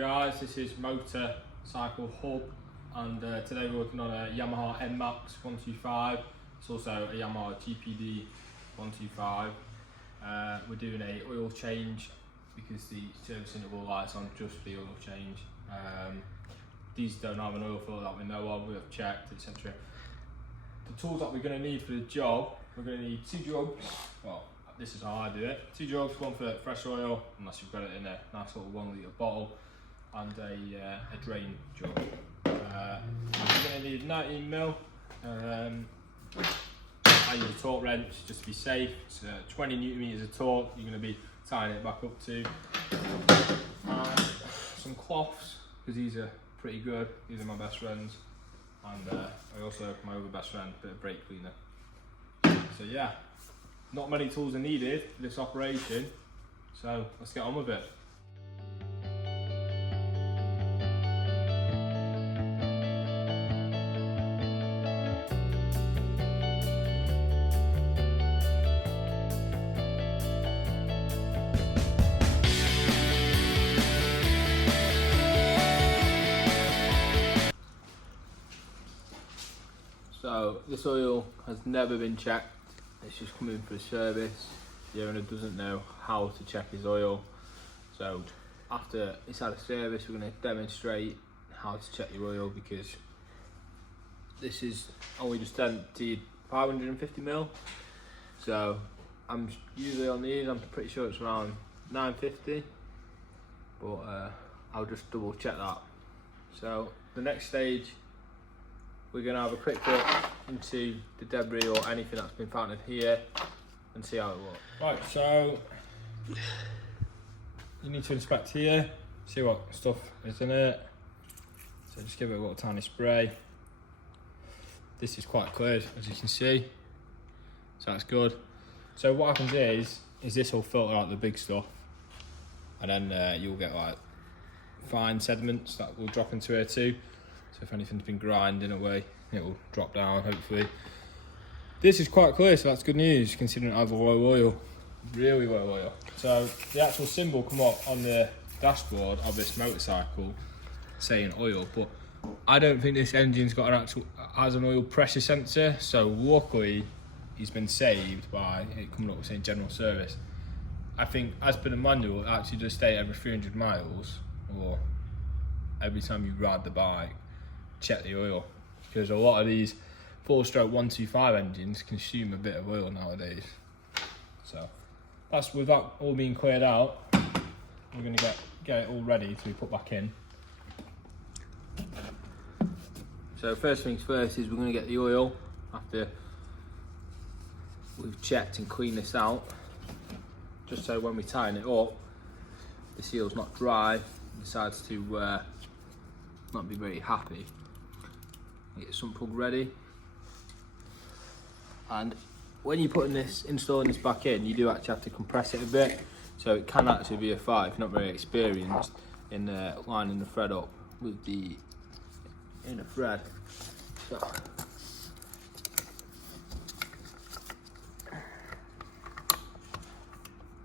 guys, this is Motorcycle Hub, and today we're working on a Yamaha N-MAX 125. It's also a Yamaha GPD125. We're doing a oil change because the service interval lights on just for the oil change. These don't have an oil filter that we know of, we have checked, etc. The tools that we're going to need for the job, we're going to need 2 jugs. Well, this is how I do it. 2 jugs, one for fresh oil, unless you've got it in a nice little 1 litre bottle, and a drain jug. We're going to need 19mm. I use a torque wrench just to be safe. It's 20 Nm of torque you're going to be tying it back up to. Some cloths, because these are pretty good. These are my best friends. And I also have my other best friend, a bit of brake cleaner. So yeah, not many tools are needed for this operation, so let's get on with it. So this oil has never been checked, it's just come in for a service. The owner doesn't know how to check his oil, so after it's had a service we're going to demonstrate how to check your oil, because this is only just emptied 550ml, so I'm usually on these, I'm pretty sure it's around 950, but I'll just double check that. So the next stage, we're going to have a quick look into the debris or anything that's been found in here and see how it looks. Right, so you need to inspect here, see what stuff is in it. So just give it a little tiny spray. This is quite clear, as you can see, so that's good. So what happens is this will filter out the big stuff, and then you'll get like fine sediments that will drop into here too. So if anything's been grinding away, it will drop down, hopefully. This is quite clear, so that's good news, considering I have low oil, really low oil. So the actual symbol come up on the dashboard of this motorcycle saying oil, but I don't think this engine's got has an oil pressure sensor, so luckily he's been saved by it coming up saying general service. I think as per the manual, it actually does state every 300 miles, or every time you ride the bike, check the oil, because a lot of these 4-stroke 125 engines consume a bit of oil nowadays. So that's, with that all being cleared out, we're going to get it all ready to be put back in. So first things first is we're going to get the oil after we've checked and cleaned this out, just so when we tighten it up the seal's not dry and decides to not be very happy. Get some plug ready, and when you're installing this back in, you do actually have to compress it a bit, so it can actually be a fight if you're not very experienced in lining the thread up with the inner thread. So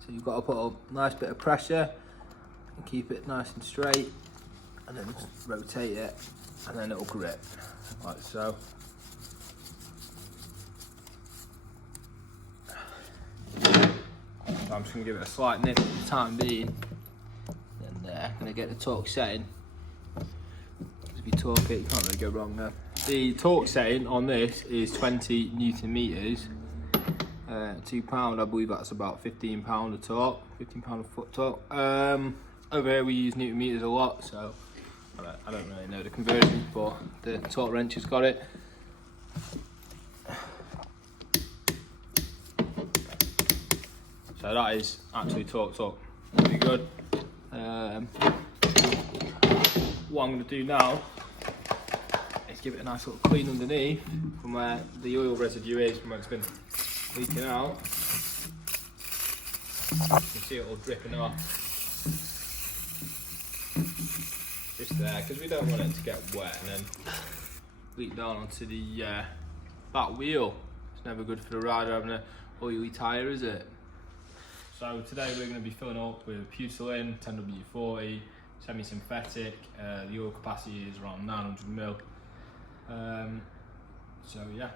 you've got to put a nice bit of pressure and keep it nice and straight, and then just rotate it, and then it'll grip like so. I'm just going to give it a slight nip for the time being, and I'm going to get the torque setting. As we torque it, you can't really go wrong there. The torque setting on this is 20 Nm, £2, I believe that's about £15 a torque, £15 a foot torque. Over here we use Newton meters a lot, so I don't really know the conversion, but the torque wrench has got it. So that is actually torqued up pretty good. What I'm going to do now is give it a nice little clean underneath from where the oil residue is, from where it's been leaking out. You can see it all dripping off. Just there, because we don't want it to get wet and then leak down onto the back wheel. It's never good for the rider having an oily tyre, is it? So today we're going to be filling up with Pucelin 10W40, semi-synthetic. The oil capacity is around 900 ml. So yeah,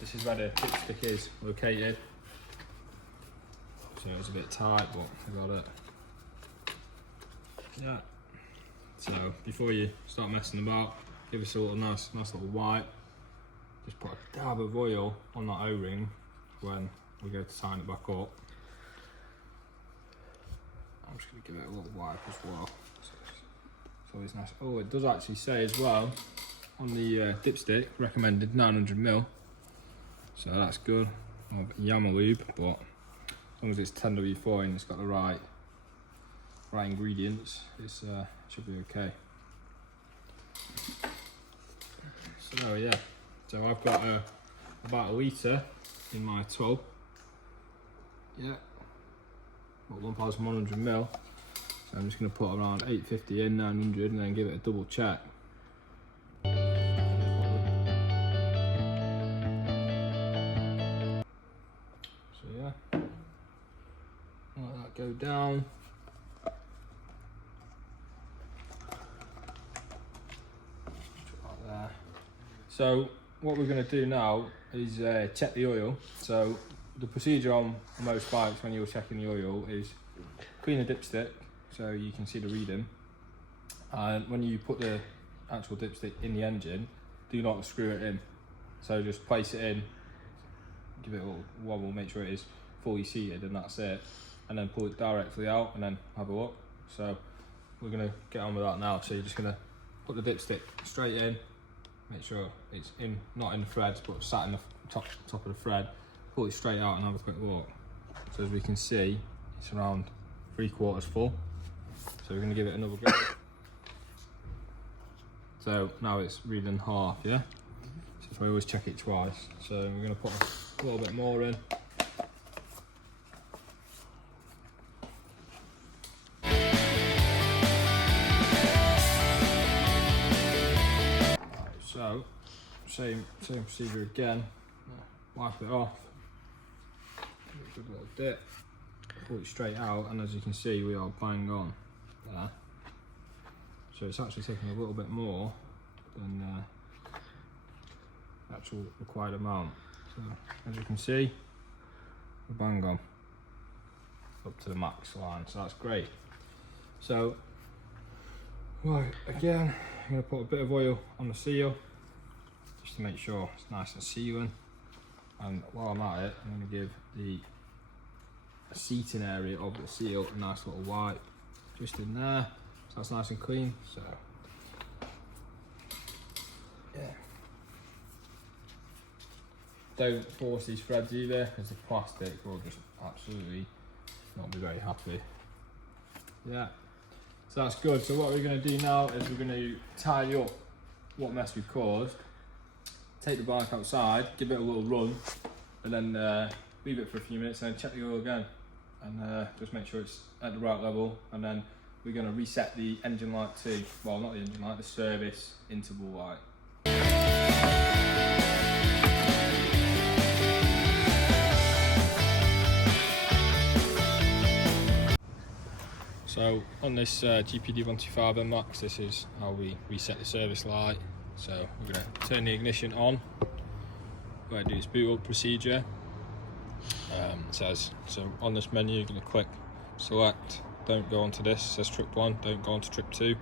this is where the dipstick is located. So it's a bit tight, but I got it. Yeah. So before you start messing about, give us a little nice little wipe. Just put a dab of oil on that O-ring when we go to tighten it back up. I'm just going to give it a little wipe as well. So it's always nice. Oh, it does actually say as well on the dipstick, recommended 900 ml. So that's good. More Yamaha lube, but as long as it's 10W4 and it's got the right ingredients, it should be okay. So yeah, so I've got about a litre in my tub. Yeah, about 1,100 ml. So I'm just going to put around 850 in, 900, and then give it a double check. So yeah, let that go down. Like there. So what we're going to do now is check the oil. So the procedure on most bikes when you're checking the oil is clean the dipstick so you can see the reading, and when you put the actual dipstick in the engine, do not screw it in. So just place it in, give it a little wobble, make sure it is fully seated, and that's it, and then pull it directly out and then have a look. So we're going to get on with that now. So you're just going to put the dipstick straight in, make sure it's in, not in the threads, but sat in the top of the thread. Pull it straight out and have a quick look. So as we can see, it's around 3/4 full. So we're going to give it another go. So now it's reading half, yeah? So we always check it twice. So we're going to put a little bit more in. So same procedure again. Wipe it off. Give it a little dip. Pull it straight out, and as you can see, we are bang on there. So it's actually taking a little bit more than the actual required amount. So as you can see, we're bang on up to the max line. So that's great. So right, again, I'm going to put a bit of oil on the seal just to make sure it's nice and sealing. And while I'm at it, I'm going to give the seating area of the seal a nice little wipe just in there, so that's nice and clean. So yeah, don't force these threads either, because the plastic will just absolutely not be very happy. Yeah, so that's good. So what we're going to do now is we're going to tidy up what mess we've caused, take the bike outside, give it a little run, and then leave it for a few minutes and then check the oil again, and just make sure it's at the right level. And then we're going to reset the engine light too. Well, not the engine light, the service interval light. So on this GPD125 N-MAX, this is how we reset the service light. So we're going to turn the ignition on. We're going to do this boot up procedure. It says, so on this menu you're going to click select, don't go onto this, it says trip 1, don't go onto trip 2. You're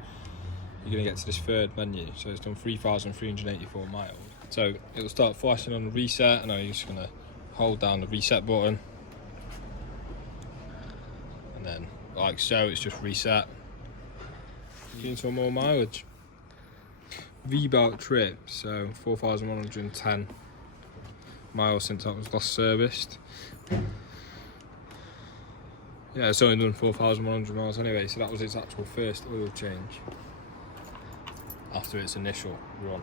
going to get to this third menu. So it's done 3,384 miles. So it'll start flashing on the reset, and I'm just going to hold down the reset button. And then like so, it's just reset. Getting some more mileage. V-belt trip, so 4,110 miles since that was last serviced. Yeah, it's only done 4,100 miles anyway, so that was its actual first oil change after its initial run.